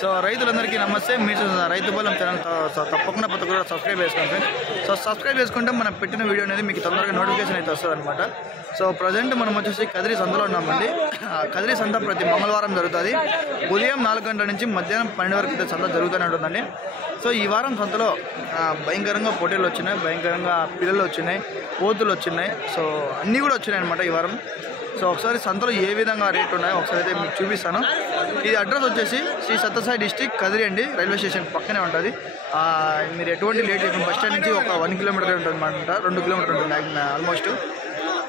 So రైతులందరికీ నమస్తే. మీరు రైతు బలం ఛానల్ తప్పకుండా ప్రతి ఒక్కరు సబ్స్క్రైబ్ చేసుకోండి ఫ్రెండ్స్. సో సబ్స్క్రైబ్ చేసుకుంటే మనం పెట్టిన వీడియో అనేది మీకు తొందరగా నోటిఫికేషన్ అయితే వస్తుంది అనమాట. సో ప్రజెంట్ మనం వచ్చేసి కదిరి సంతలో ఉన్నామండి. కదిరి సంత ప్రతి మంగళవారం జరుగుతుంది. ఉదయం 4 గంటల నుంచి మధ్యాహ్నం 12 వరకు అయితే సంత జరుగుతూనే ఉంటుందండి. సో ఈ వారం సంతలో భయంకరంగా పోటీలు వచ్చినాయి, భయంకరంగా పిల్లలు వచ్చినాయి, పోతులు వచ్చినాయి. సో అన్నీ కూడా వచ్చినాయి అనమాట ఈ వారం. సో ఒకసారి సంతలో ఏ విధంగా రేట్లు ఉన్నాయో ఒకసారి అయితే మీకు చూపిస్తాను. ఇది అడ్రస్ వచ్చేసి శ్రీ సత్యసాయి డిస్టిక్ కదిరి అండి. రైల్వే స్టేషన్ పక్కనే ఉంటుంది. మీరు ఎటువంటి లేట్ చేయకుండా బస్ స్టాండ్ నుంచి ఒక 1 కిలోమీటర్ ఉంటుంది అనమాట, 2 కిలోమీటర్ ఉంటుంది ఆల్మోస్ట్.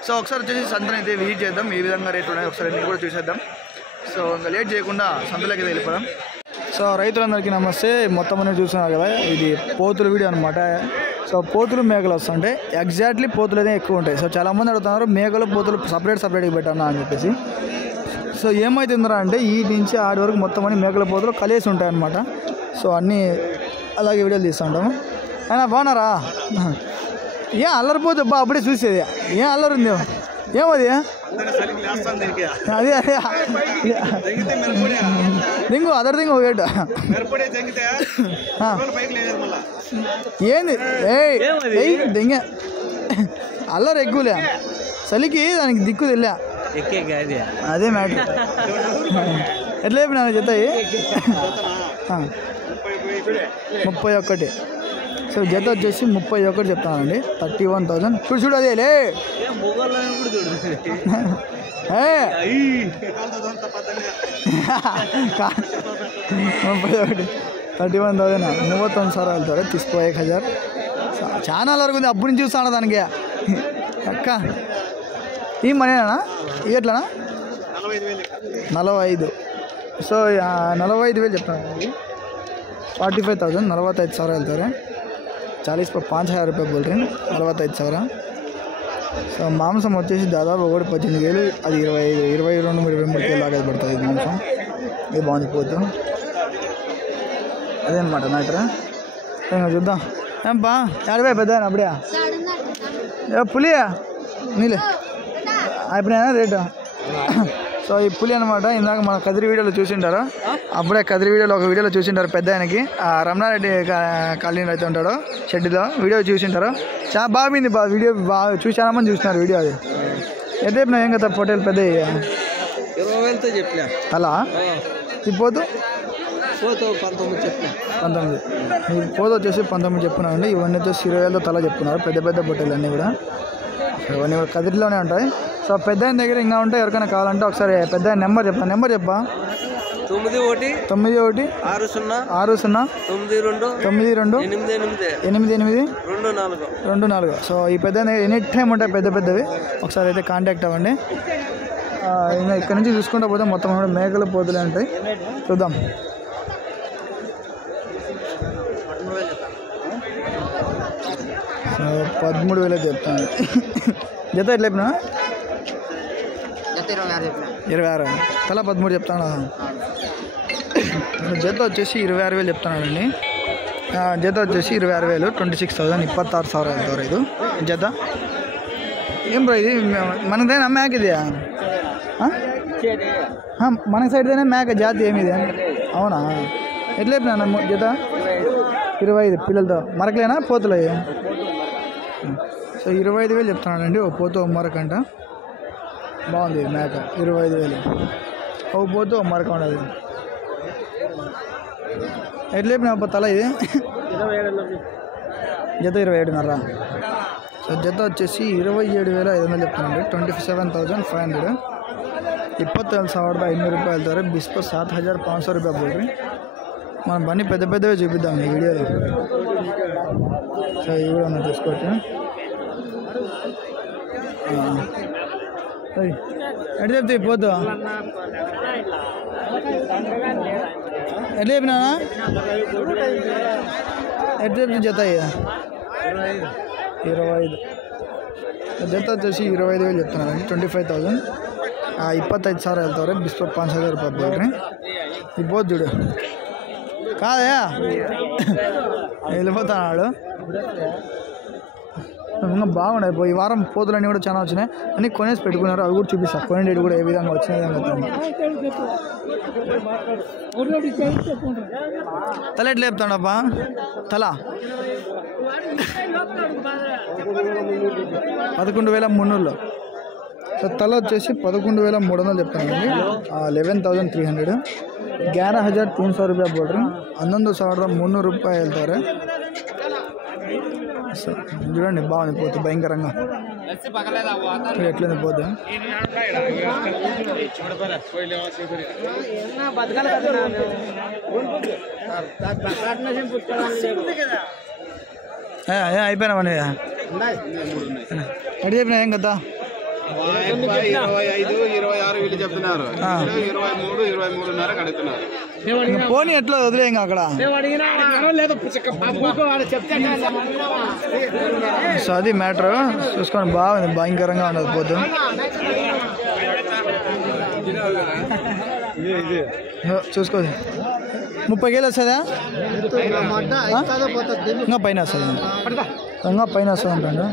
సో ఒకసారి వచ్చేసి సంతను అయితే విజిట్ చేద్దాం, ఏ విధంగా రేట్లు ఉన్నాయో ఒకసారి నేను కూడా చూసేద్దాం. సో ఇంకా లేట్ చేయకుండా సంతలోకి అయితే వెళ్ళిపోదాం. సో రైతులందరికీ నమస్తే. మొత్తం అనేది చూస్తున్నారు కదా, ఇది పోతుల వీడియో అనమాట. సో పోతులు మేకలు వస్తుంటాయి. ఎగ్జాక్ట్లీ పోతులు అయితే ఎక్కువ ఉంటాయి. సో చాలామంది అడుగుతున్నారు మేకలు పోతులు సపరేట్గా పెట్టాను అని చెప్పేసి. సో ఏమవుతుందిరా అంటే ఈ నుంచి ఆడి వరకు మొత్తం అన్ని మేకల పోతులు కలిసి ఉంటాయి అన్నమాట. సో అన్నీ అలాగే వీడియోలు తీస్తూ ఉంటాము. అయినా బాగున్నారా? ఏం అల్లరిపోతే బా అప్పుడే చూసేది. ఏం అల్లరి ఉంది? ఏమది? అదే అదే దింగు అదర్ దింగు ఒకటి ఏంది? దింగ అల్లరి ఎక్కువలే, చలికి దానికి దిక్కు తెలే, అదే మ్యాటర్. ఎట్లా చెప్పినా జతాయి 31. సో జత వచ్చేసి 31 చెప్తానండి. 31,000. చూడు అదే లే 31,000 30,000 వెళ్తారు. తీసుకో 1,000. చాలా వరకు ఉంది. అప్పుడు నుంచి చూస్తాను దానికి అక్క. ఈ మనీనా ఎట్లానా? 45. సో 45,000 చెప్తాను. 45,000 45,000 వెళ్తారు. 40 पर 5,000 रुपये बोल रहे हैं. 45,000. సో మాంసం వచ్చేసి దాదాపు 18,000. అది 22-23 కేజీలు దాకా పడుతుంది ఇది మాంసం. ఇది బాగుంది పోతు. అదేనమాట మ్యాటర్. ఇంకా చూద్దాం. ఏం బా 50 పెద్ద అప్పుడే పులియా నీలే అయిపోయినా రేటు. సో ఈ పులి అనమాట. ఇందాక మన కదిరి వీడియోలో చూసింటారు. అప్పుడే కదిరి వీడియోలో ఒక వీడియోలో చూసింటారు. పెద్ద ఆయనకి రమణారెడ్డి కాలనీలో అయితే ఉంటాడు, షెడ్లో వీడియో చూసింటారు. చాలా బాగుంది. వీడియో బాగా చాలా మంది చూసినారు వీడియో. అది ఎంత చెప్పినా ఏం కదా పొట్టేలు పెద్ద 20,000 చెప్పినా అలా. ఈ పోతు 19 ఈ పోతు వచ్చేసి 19 చెప్పున్నారండి. ఇవన్నీ వచ్చేసి 20,000 తల చెప్పున్నారు. పెద్ద పెద్ద పొట్టేలు అన్నీ కూడా ఇవన్నీ కూడా కదిరిలోనే ఉంటాయి. సో పెద్ద ఆయన దగ్గర ఇంకా ఉంటాయి. ఎవరికైనా కావాలంటే ఒకసారి పెద్ద ఆయన నెంబర్ చెప్పా. 91 60 60 92 88 24. సో ఈ పెద్ద ఎనీ టైం ఉంటాయి పెద్ద పెద్దవి. ఒకసారి అయితే కాంటాక్ట్ అవ్వండి. ఇంకా ఇక్కడ నుంచి చూసుకుంటూ పోతే మొత్తం మేకలు పోతులే ఉంటాయి. చూద్దాం. 13,000 చెప్తాను. జత ఎట్లా చెప్పినా? 26 తల 13 చెప్తాను. జత వచ్చేసి 26,000 చెప్తున్నానండి. జత వచ్చేసి 26,000 26,000 26,000 వెళ్తారు. ఇది జత ఏం బ్రో ఇది మనదేనా మ్యాక్? ఇది మన సైడ్దేనే మ్యాక్ జాతి ఏమిది? అవునా? ఎట్లా చెప్పినా జత? 25 పిల్లలతో మరకలేనా పోతులు? సో 25,000 చెప్తున్నానండి. ఓ పోతు ఓ మరకంట. బాగుంది మేక. 25,000 ఓ పోతు ఓ మరక ఉండదు. ఎట్లా చెప్పినా తల ఇది? జత 27.5. సో జత వచ్చేసి 27,500 చెప్తానండి. 27,500. 27,500 रुपये. बीस पर 7,500 रुपये बोल रहे. మనం బన్నీ పెద్ద పెద్దవే చూపిద్దాం ఈ వీడియోలో. సో ఇవి కూడా తీసుకోవచ్చు. ఎట్లా చెప్తాయి పోతు? ఎట్లా చెప్పినా? ఎట్లా చెప్తే జత 25. జత వచ్చేసి 25,000 చెప్తున్నారండి. 25,000. 25,000 వెళ్తారు. 20 पर 5,000 रुपये बोल रहे. ఈ పోతు చూడు కాదయా వెళ్ళిపోతున్నాడు. ఇంకా బాగున్నాయి. ఈ వారం పోతులన్నీ కూడా చాలా వచ్చినాయి. అన్నీ కొనేసి పెట్టుకున్నారు. అవి కూడా చూపిస్తాను. కొనే రేటు కూడా ఏ విధంగా వచ్చినాయి తల ఎట్లా చెప్తాడబ్బా? తల 11,300. సో తల వచ్చేసి 11,300 చెప్తానండి. 11,300. 11,300 रुपया बोल रहे हैं. 11,300 रुपये వెళ్తారు. సో చూడండి బాగుంది పోతే భయంకరంగా ఎట్లయింది పోతే. అయిపోయినామండి. ఎటు చెప్పినా ఏం కదా 25, 26 వీళ్ళు చెప్తున్నారు. 23, 23.5 కడుతున్నారు. పోనీ ఎట్లా వదిలే ఇంకా అక్కడ. సో అది మ్యాటర్. చూసుకొని బాగుంది భయంకరంగా ఉండదు పోతు. చూసుకో 30 కేలు వస్తుందా? ఇంకా పైన వస్తుంది. ఇంకా పైన వస్తుంది అంటాడు.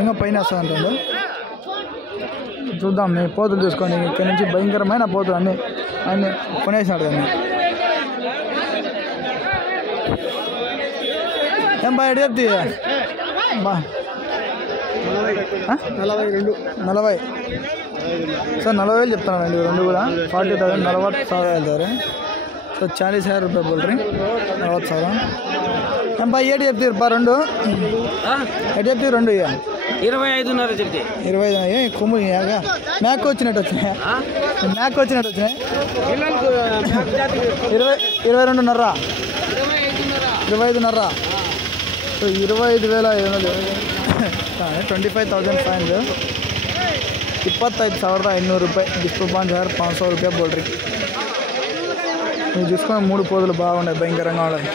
ఇంకా పైన వస్తుంది అంటాడు. చూద్దాం. మేము పోతులు చూసుకొని ఇక్కడ నుంచి భయంకరమైన పోతులు అన్నీ కొనేసినాడు. దాన్ని ఏం బా ఎటు చెప్తే బా 40. సో 40,000 చెప్తున్నానండి. రెండు కూడా 40,000 40,000 వెళ్తారు. సో 40,000 रुपये बोल रहे 40,000. ఏం బా ఏడు చెప్తారు బా రెండు ఎటు చెప్తారు? రెండు 25.5 చెప్తే 25 కొమ్ము మ్యాక్ వచ్చినట్టు వచ్చినాయి. మ్యాక్ వచ్చినట్టు వచ్చినాయి. 22.5 25.5. సో 25,500. 25,500. 25,500 रुपये. 25,500 रुपये बोल रही. మీరు చూసుకొని 3 పోదులు బాగున్నాయి భయంకరంగా ఉన్నాయి.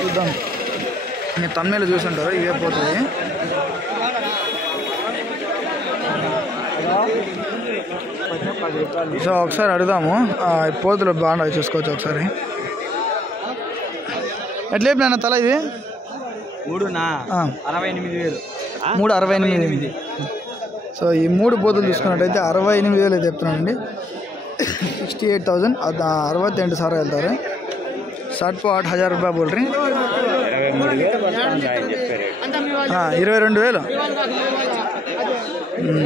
చూద్దాం. మీరు తమిళ చూసుంటారు. ఇవే పోతాయి. సో ఒకసారి అడుగుదాము. పోతులు బాగున్నాయి చూసుకోవచ్చు ఒకసారి. ఎట్లా చెప్పినా తల ఇది 368,000. సో ఈ 3 పోతులు చూసుకున్నట్టయితే 68,000 అయితే చెప్తున్నానండి. 68,000. 68,000 వెళ్తారు. 8,000 रुपये बोल रही. 22,000.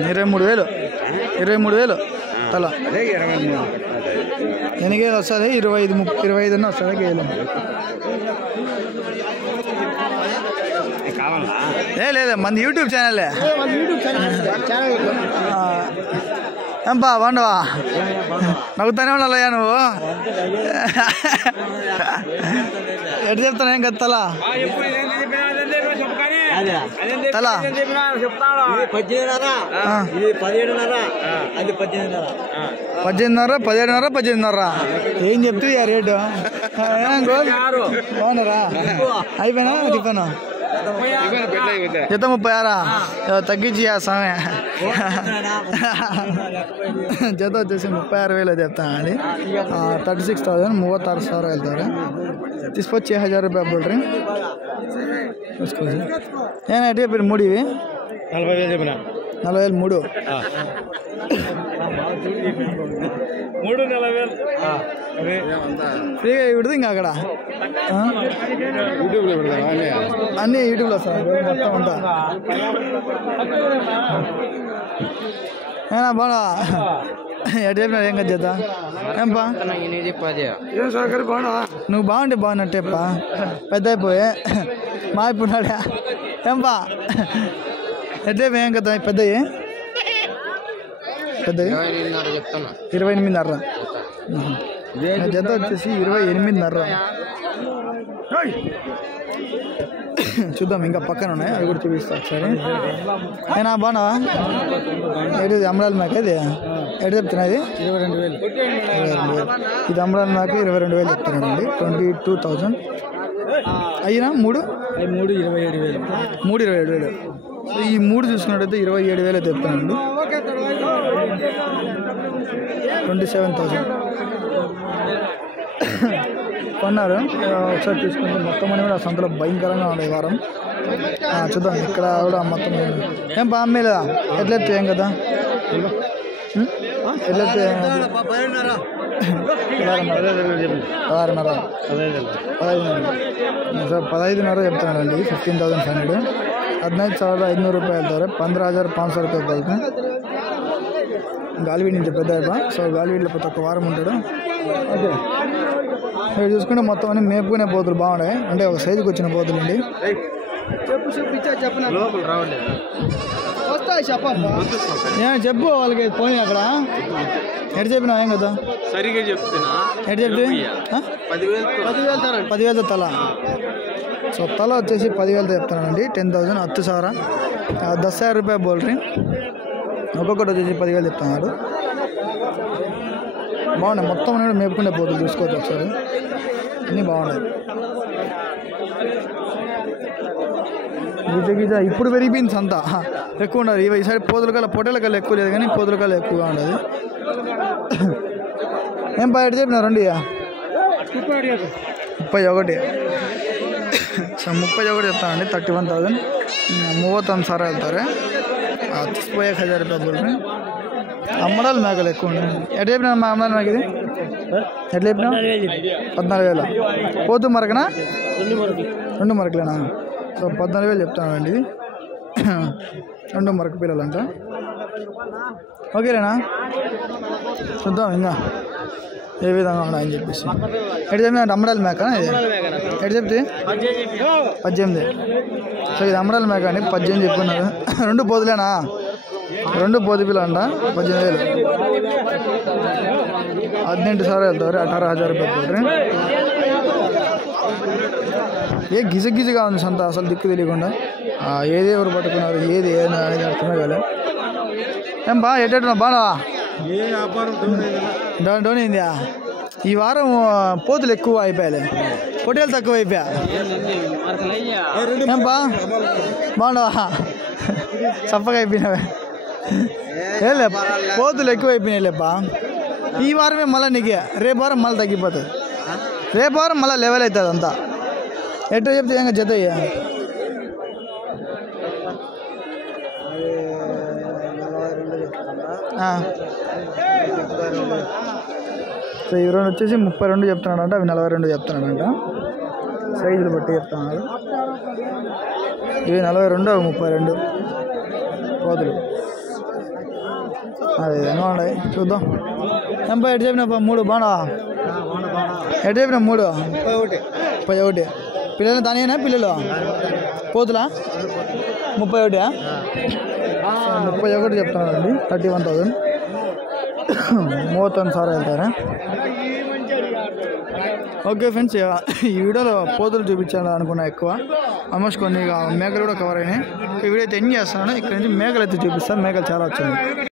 23,000. 23,000 తల. ఎన్ని గేలు వస్తుంది? 25 వస్తుంది గేలు. లేదా మంది యూట్యూబ్ ఛానలే. ఏంపా బాగుండవా? నవ్వుతానే ఉండాలయ్యా నువ్వు. ఎటు చెప్తాను ఏం కదా తల 18,500 ఏం చెప్తుంది ఆ రేటు? బాగున్నారా? అయిపోయినా టిఫిన్ జత 36 తగ్గించి స్వామి. జత వచ్చేసి 36,000 చెప్తానండి. 36,000 36,000 వెళ్తారు. తీసుకొచ్చి 1,000 रुपये बोल रहे చూసుకోవచ్చు. ఏనా ఎటు చెప్పారు? 3 ఇవి 40,000 చెప్పిన. 40,000 3 ఫ్రీగా ఇవిడదు ఇంకా అక్కడ అన్నీ యూట్యూబ్లో వస్తాయి మొత్తం అంతా. ఏనా బాగా ఎటు చెప్పినా ఏం కదా చేద్దా? ఏంపా నువ్వు బాగుంటే బాగున్నట్టేప్పా. పెద్ద అయిపోయే మాయిపోయినాడా? ఏంపా ఎట్లే ఏం కదా పెద్దవి 28,500. జత వచ్చేసి 28,500. చూద్దాం ఇంకా పక్కన ఉన్నాయి. అవి కూడా చూపిస్తా ఒకసారి. ఏనా బాగున్నావా? ఎటు అమరాల మేక ఇది ఎటు చెప్తున్నా? ఇది 22,000. ఇది అమరాల మేక 22,000 చెప్తున్నానండి. 22,000 అయినా 3 27,000. 27,000. సో ఈ 3 చూసుకున్నట్టయితే 27,000 అయితే చెప్తానండి. 27,000. కొన్నారు. ఒకసారి చూసుకుంటే మొత్తం అని కూడా సంతలో భయంకరంగా ఉంది ఈ వారం. చూద్దాం ఇక్కడ కూడా మొత్తం ఏం బామ్మేలేదా ఎట్లా ఏం కదా ఎట్లా 16,500 15,500 చెప్తున్నానండి. 15,500 15,500 రూపాయలు ధర 15,500 రూపాయలు బోల్తా. గాలివీడి నుంచి పెద్ద సో గాలివీడిలో ప్రతి ఒక్క వారం ఉంటాడు. ఓకే ఇక్కడ చూసుకుంటే మొత్తం అన్ని మేపుకునే పోతులు బాగున్నాయి, అంటే ఒక సైజుకి వచ్చిన పోతులు అండి. చెప్పు వాళ్ళకి పోనీ అక్కడ ఎటు చెప్పినా ఏం కదా సరిగా చెప్తున్నా ఎటు చెప్తే 10,000 తల. సో తల వచ్చేసి 10,000 చెప్తున్నానండి. 10,000 10,000 10,000 రూపాయలు బోల్ రీ. ఒక్కొక్కటి వచ్చేసి 10,000 చెప్తున్నాడు. బాగున్నాయి మొత్తం అనేది మేపుకునే పోతులు చూసుకోవచ్చు ఒకసారి, అన్నీ బాగున్నాయి. గీత ఇప్పుడు పెరిగిపోయింది సంత ఎక్కువ ఉండదు. ఈ సైడ్ పోతుల కల్లా పొట్టేల కల్లా ఎక్కువ లేదు కానీ పోతుల కల్లా ఎక్కువగా ఉండదు. ఏం బయట చెప్పినా 2 31. సో 31 చెప్తానండి. 31,000 31,000 వెళ్తారు. 31,000 రూపాయలు బోల్ని. అమ్మడాలు మేకలు ఎక్కువ ఉన్నాయి. ఎట్లా చెప్పినా మా అమ్మడాలు మేక ఇది ఎట్లా చెప్పినా 14,000. పోతు మరకనా 2 మరకలేనా? సో 14,000 చెప్తానండి. ఇది 2 మరక పిల్లలంట. ఓకేనా చూద్దాం ఇంకా ఏ విధంగా ఉన్నాయని చెప్పేసి. ఎటు చెప్పిన అమ్మడాల మేక ఇది ఎటు చెప్తే 18. సో ఇది అమ్మడాల మేక అండి. 18 చెప్పుకున్నారు. 2 పోతులేనా? 2 పోతు పిల్లలు అంట. 18,000 18,000 వెళ్తారు. 18,000 రూపాయలు. ఏ గిజగిజగా ఉంది సంత, అసలు దిక్కు తెలియకుండా ఏది ఎవరు పట్టుకున్నారు ఏది అనేది అర్థమే కాలే. ఏం బా ఎట్టేట్టున్నా బాగా డౌన్ అయిందా ఈ వారం? పోతులు ఎక్కువ అయిపోయాలి, పొట్టేలు తక్కువ అయిపోయా. ఏం బా బాగున్నావా? చప్పగా అయిపోయినావే. ఏలే పోతులు ఎక్కువ అయిపోయినాయి లేపా ఈ వారమే. మళ్ళీ నీకే రేపు వారం మళ్ళీ తగ్గిపోతుంది. రేపు వారం మళ్ళీ లెవెల్ అవుతుంది అంతా. ఎట్లా చెప్తే ఇంకా జత అయ్యా సో ఈ 2 వచ్చేసి 32 చెప్తున్నాడంట. అవి 42 చెప్తున్నాడంట. సైజులు బట్టి చెప్తున్నాడు. ఇవి 42 అవి 32 పోతులు. అదే విధంగా ఉన్నాయి. చూద్దాం. ఎంపై ఎటు చెప్పినప్ప 3 బాగా ఎటు చెప్పిన 3 31. పిల్లలు దానియేనా పిల్లలు పోతులా 31. 31 చెప్తున్నానండి. 31,000 31,000 వెళ్తారా? ఓకే ఫ్రెండ్స్, ఈ వీడియోలో పోతులు చూపించాలి అనుకున్నా ఎక్కువ. ఆల్మోస్ట్ కొన్ని మేకలు కూడా కవర్ అయినాయి. ఈ వీడియో అయితే ఎంజాయ్ చేస్తున్నాను. ఇక్కడ నుంచి మేకలు అయితే చూపిస్తాను. మేకలు చాలా వచ్చింది.